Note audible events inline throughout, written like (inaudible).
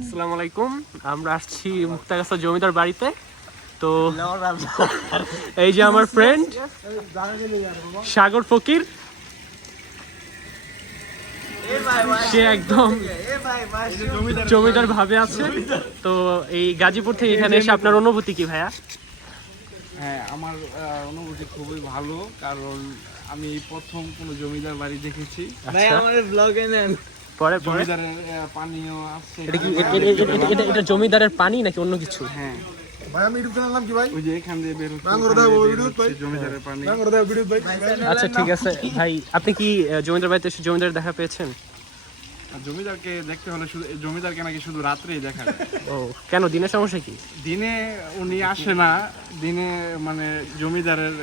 আসসালামু আলাইকুম, আমরা আসছি মুক্তাগাছা জমিদার বাড়িতে। তো এই যে আমার ফ্রেন্ড সাগর ফকির। সে একদম জমিদার ভাবে আছে। তো এই গাজীপুর থেকে এখানে এসে আপনার অনুভূতি কি ভাইয়া? হ্যাঁ আমার অনুভূতি খুবই ভালো কারণ আমি প্রথম কোনো জমিদার বাড়ি দেখেছি। আচ্ছা। পরে পরে? আছে। এটা কি এটা- এটা জমিদারের পানি নাকি অন্য কিছু? হ্যাঁ। ভাই আমি ইউটিউব চ্যানেল নাম কি ভাই? ওই যে এখান দিয়ে বের হচ্ছে নাম করে ওখান দাও, দিয়ে বের ভিডিও হচ্ছে ভাই। জমিদারের পানি। নাম করে দাও ভিডিও ভাই। আচ্ছা ঠিক আছে। ভাই আপনি কি জমিদার বাড়িতে এসে জমিদার দেখা পেয়েছেন? জমিদারকে দেখতে হলে শুধু জমিদারকে নাকি শুধু রাত্রেই দেখা যায়। ও কেন? দিনে সমস্যা কি? দিনে উনি আসে না দিনে মানে জমিদারের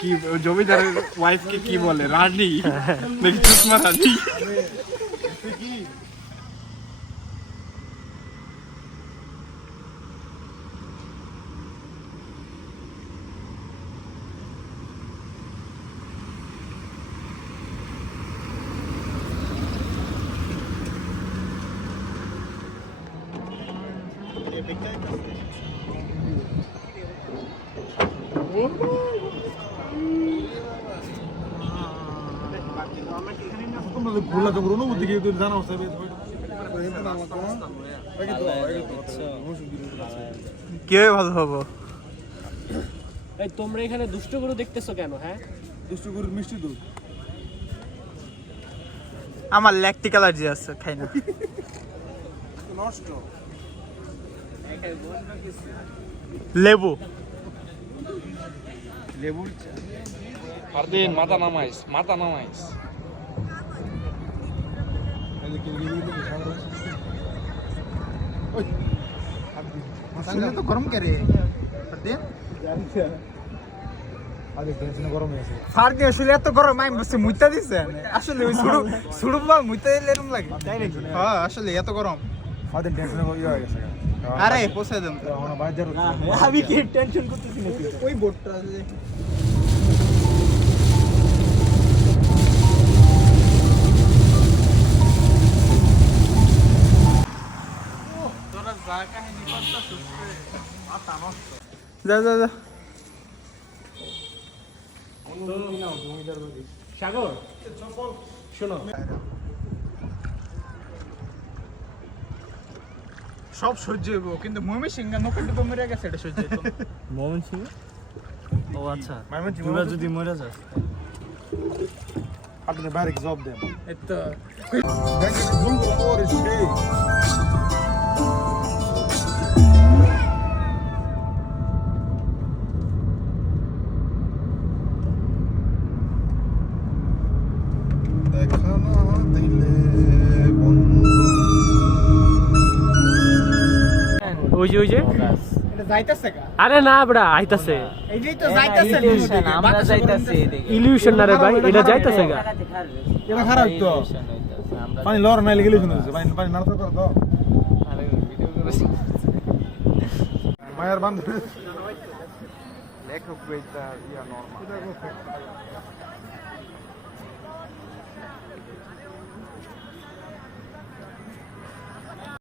কি জমিদারের ওয়াইফকে কি বলে? রানী। (laughs) নাকি চুসমা রানী তোমরা যে ভুল লাগে বলো অনুভূতি কি ভালো হব এই তোমরা এখানে দুষ্ট গরু দেখতেছো কেন হ্যাঁ? দুষ্টু গরুর মিষ্টি দুধ। আমার ল্যাকটিক অ্যালার্জি আছে খাই না। নষ্ট। লেবু। লেবুর ফারদিন মাথা নামাইস মাথা নামাইস। শুনে তো গরম করে আগে টেনশনে গরম হয়েছে ফার্দি আসলে এত গরম আমি বসে মুইতা দিছে আসলে ওই সুড়ু সুড়ু বা মুইতা দিলে এরকম লাগে। হ্যাঁ আসলে এত গরম। আমাদের টেনশনে ইয়ে হয়ে গেছে আরে পোষাই দেন। তো এখন বাজার আমি কি টেনশন করতেছি নাকি? ওই বোটটা যা যা যা। সাগর শোনো। সব সহ্য হইব কিন্তু মমি সিংহা নকল তো মরে গেছে এটা সহ্য হইতো মমি সিংহা ও আচ্ছা তোরা যদি মরে যাস আপনি বাইরে জব দেন। এই ওই যে ওই যে? এটা যাইতাছে গা। আরে না বড়া আইতাছে। এই যে তো যাইতাছে ইলিউশন না রে ভাই এটা যাইতাছে গা। এটা খারাপ তো পানি লড় নাই লেগে শুনে পানি পানি নাড়তে তো মায়ের বান্ধব। লেখক বইটা ইয়া নর্মাল